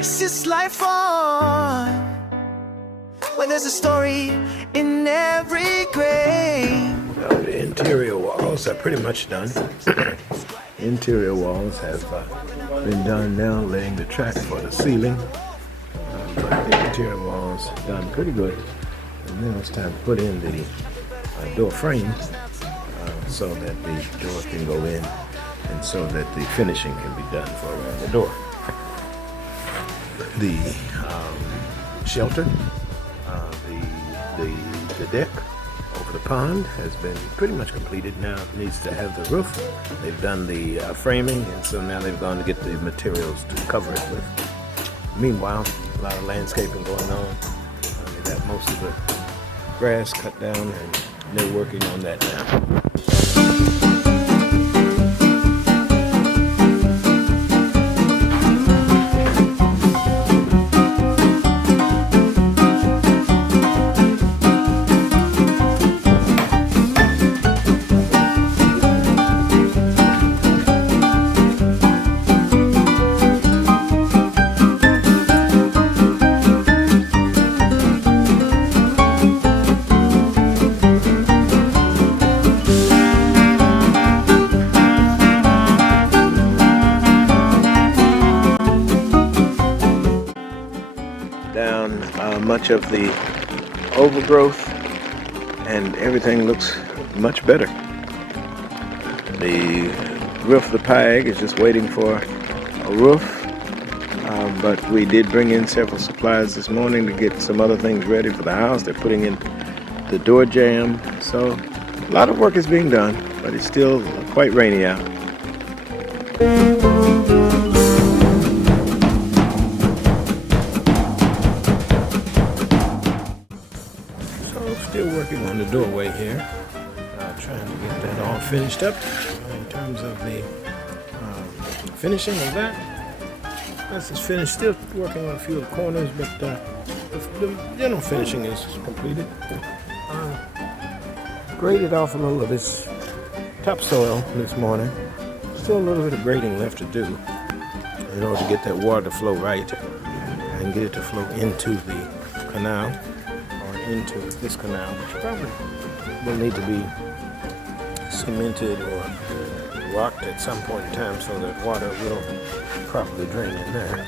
Race this life on, when there's a story in every grave. The interior walls are pretty much done. Interior walls have been done now, laying the track for the ceiling. But the interior walls done pretty good. And now it's time to put in the door frame so that the door can go in and so that the finishing can be done for around the door. The shelter, the deck over the pond has been pretty much completed. Now it needs to have the roof. They've done the framing, and so now they've gone to get the materials to cover it with. Meanwhile, a lot of landscaping going on. They got most of the grass cut down, and they're working on that now. Much of the overgrowth, and everything looks much better. The roof of the pie is just waiting for a roof, but we did bring in several supplies this morning to get some other things ready for the house. They're putting in the door jamb, so a lot of work is being done, but it's still quite rainy out. Still working on the doorway here, trying to get that all finished up. In terms of the finishing of that, this is finished. Still working on a few of the corners, but the general finishing is completed. Graded off a little of this topsoil this morning. Still a little bit of grading left to do in order to get that water to flow right and get it to flow into the canal. Into this canal, which probably will need to be cemented or rocked at some point in time so that water will properly drain in there.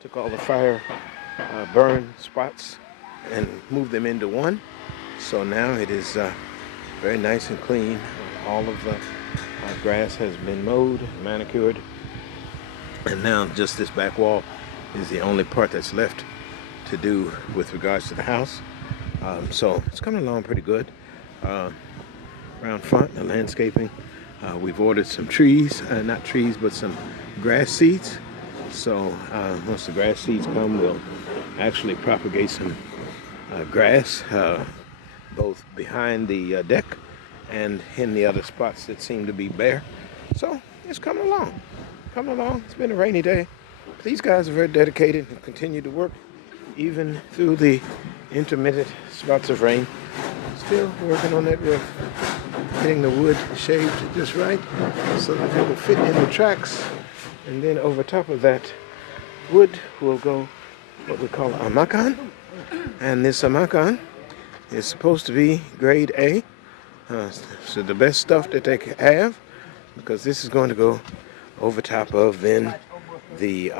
Took all the fire burn spots and moved them into one, so now it is very nice and clean. All of the grass has been mowed, manicured, and now just this back wall is the only part that's left to do with regards to the house. So it's coming along pretty good. Around front, the landscaping, we've ordered some trees, not trees, but some grass seeds. So once the grass seeds come, we'll actually propagate some grass both behind the deck and in the other spots that seem to be bare. So it's coming along. It's been a rainy day. These guys are very dedicated and continue to work even through the intermittent spots of rain. Still working on that roof, getting the wood shaved just right so that it will fit in the tracks. And then over top of that wood will go what we call a makan. And this amakan is supposed to be grade A, so the best stuff that they can have, because this is going to go over top of then the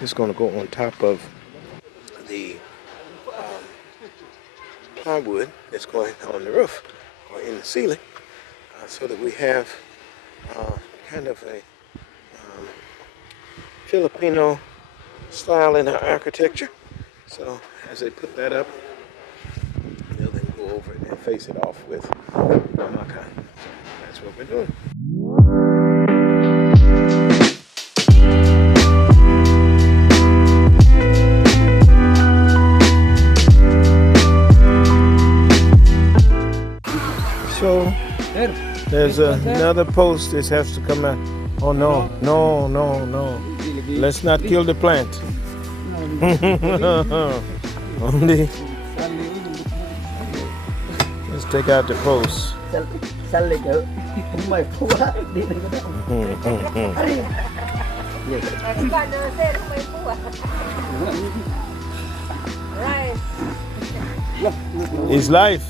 it's going to go on top of the plywood that's going on the roof or in the ceiling, so that we have kind of a Filipino style in our architecture. So as they put that up, they'll then go over it and face it off with makan. That's what we're doing. So there's another post that has to come out. Oh no. Let's not kill the plant. Only. Let's take out the posts. It's life.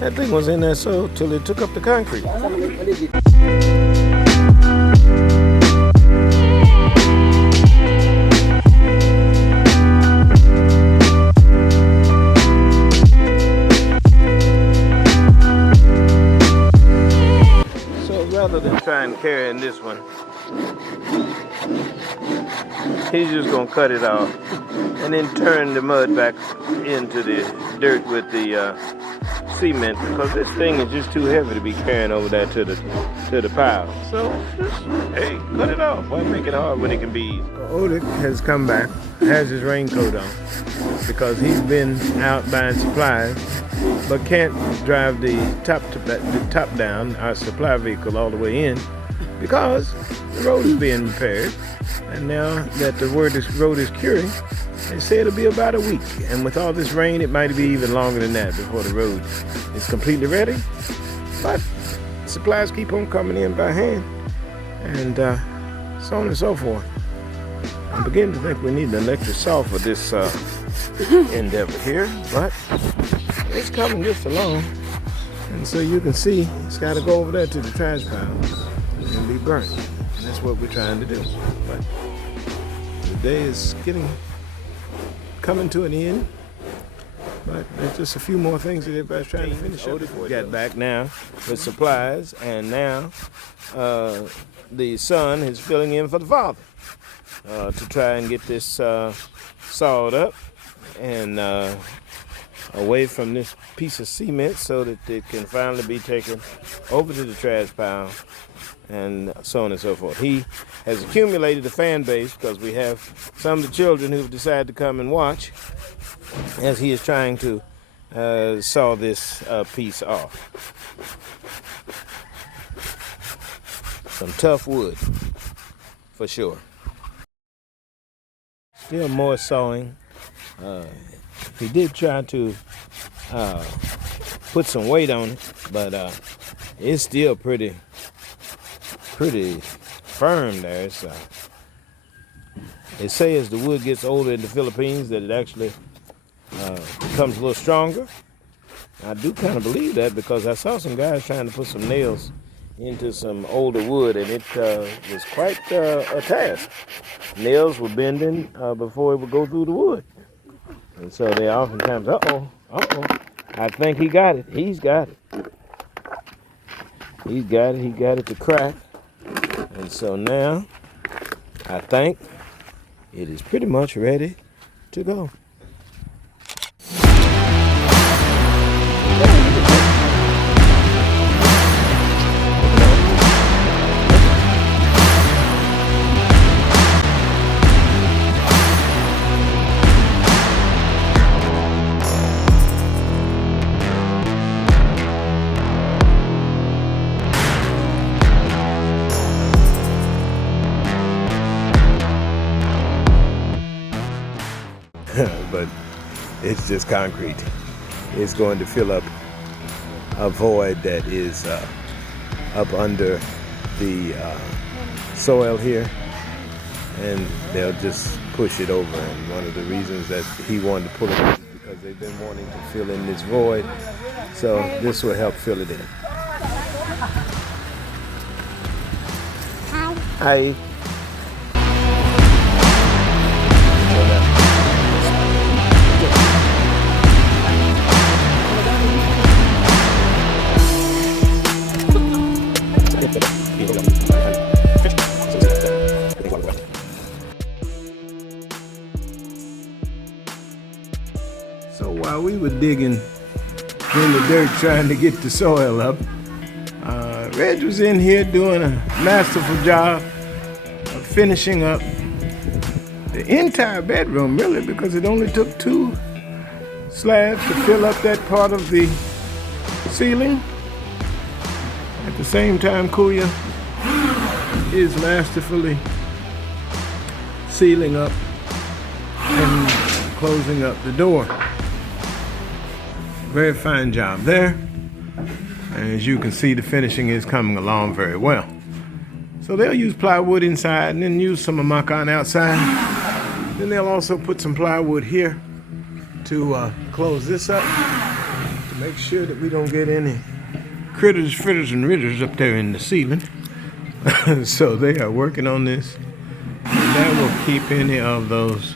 That thing was in there so till it took up the concrete. So rather than try and carry in this one, he's just gonna cut it off and then turn the mud back into the dirt with the cement, because this thing is just too heavy to be carrying over there to the pile. So just, hey, cut it off. Why make it hard when it can be easy? Odik has come back, has his raincoat on, because he's been out buying supplies, but can't drive the top down, our supply vehicle, all the way in, because the road is being repaired. And now that the road is curing, they say it'll be about a week. And with all this rain, it might be even longer than that before the road is completely ready. But supplies keep on coming in by hand, and so on and so forth. I'm beginning to think we need an electric saw for this endeavor here, but it's coming just along. And so you can see it's got to go over there to the trash pile and be burnt. And that's what we're trying to do. But the day is coming to an end. But there's just a few more things that everybody's trying to finish up before we get back now with supplies. And now the son is filling in for the father to try and get this sawed up and away from this piece of cement so that it can finally be taken over to the trash pile, and so on and so forth. He has accumulated a fan base because we have some of the children who've decided to come and watch as he is trying to saw this piece off. Some tough wood, for sure. Still more sawing. He did try to put some weight on it, but it's still pretty firm there. It's, they say as the wood gets older in the Philippines that it actually becomes a little stronger. I do kind of believe that, because I saw some guys trying to put some nails into some older wood, and it was quite a task. Nails were bending before it would go through the wood. And so they oftentimes, I think he got it. He's got it. He got it to crack. And so now, I think it is pretty much ready to go. But it's just concrete. It's going to fill up a void that is up under the soil here, and they'll just push it over. And one of the reasons that he wanted to pull it up is because they've been wanting to fill in this void, so this will help fill it in. Hi. So while we were digging in the dirt trying to get the soil up, Reg was in here doing a masterful job of finishing up the entire bedroom, really, because it only took 2 slabs to fill up that part of the ceiling. At the same time, Kuya is masterfully sealing up and closing up the door. Very fine job there. And as you can see, the finishing is coming along very well. So they'll use plywood inside and then use some amacon outside. Then they'll also put some plywood here to close this up to make sure that we don't get any critters, fritters, and ritters up there in the ceiling. So they are working on this. And that will keep any of those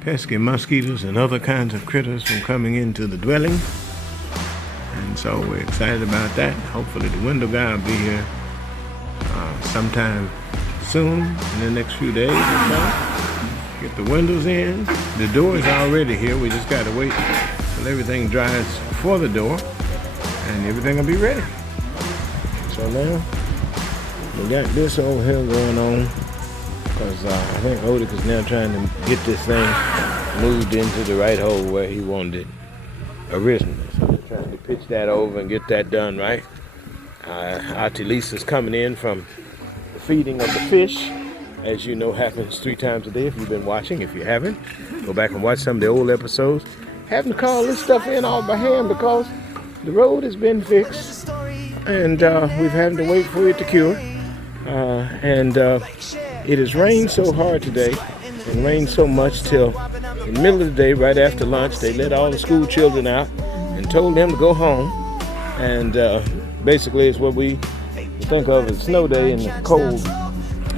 pesky mosquitoes and other kinds of critters from coming into the dwelling. And so we're excited about that. Hopefully the window guy will be here sometime soon, in the next few days or so. Get the windows in. The door is already here. We just got to wait till everything dries for the door, and everything will be ready. So now we got this over here going on because I think Odik is now trying to get this thing moved into the right hole where he wanted it originally. So we're trying to pitch that over and get that done right. Auntie Lisa's coming in from the feeding of the fish. As you know, happens 3 times a day if you've been watching. If you haven't, go back and watch some of the old episodes. Having to call this stuff in all by hand because the road has been fixed and we've had to wait for it to cure. It has rained so hard today and rained so much till in the middle of the day, right after lunch, they let all the school children out and told them to go home. And basically it's what we think of as snow day in the cold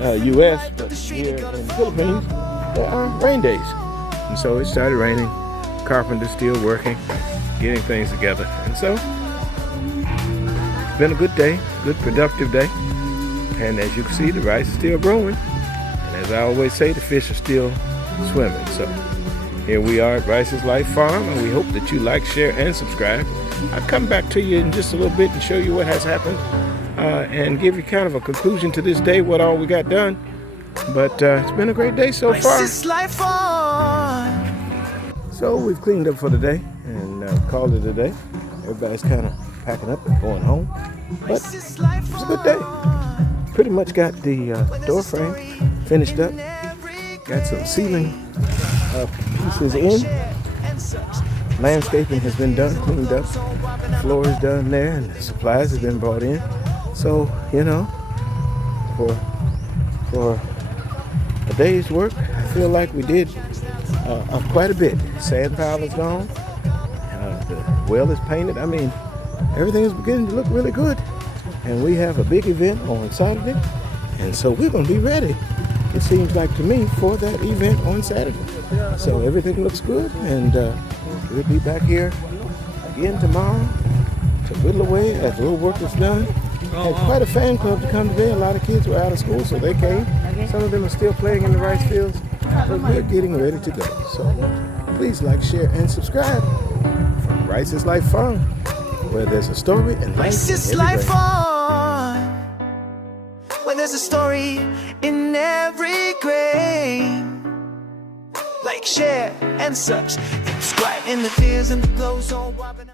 U.S., but here in the Philippines, there are rain days. And so it started raining. Carpenter's still working, getting things together. And so it's been a good day, good productive day. And as you can see, the rice is still growing. And as I always say, the fish are still swimming. So here we are at Rice's Life Farm, and we hope that you like, share, and subscribe. I'll come back to you in just a little bit and show you what has happened and give you kind of a conclusion to this day, what all we got done. But it's been a great day so far. So we've cleaned up for the day and called it a day. Everybody's kind of packing up and going home. But it's a good day. Pretty much got the door frame finished up. Got some ceiling pieces in. Landscaping has been done, cleaned up. Floor is done there and the supplies have been brought in. So, you know, for a day's work, I feel like we did quite a bit. Sand pile is gone. The well is painted. I mean, everything is beginning to look really good. And we have a big event on Saturday. And so we're going to be ready, it seems like to me, for that event on Saturday. So everything looks good. And we'll be back here again tomorrow to whittle away as the little work is done. Had quite a fan club to come today. A lot of kids were out of school, so they came. Some of them are still playing in the rice fields, but we're getting ready to go. So please like, share, and subscribe from Rice's Life Farm, where there's a story and life Rice's in Life every grain. Farm, where there's a story in every grain. Like, share, and subscribe in the fields and the clothes all wobbling.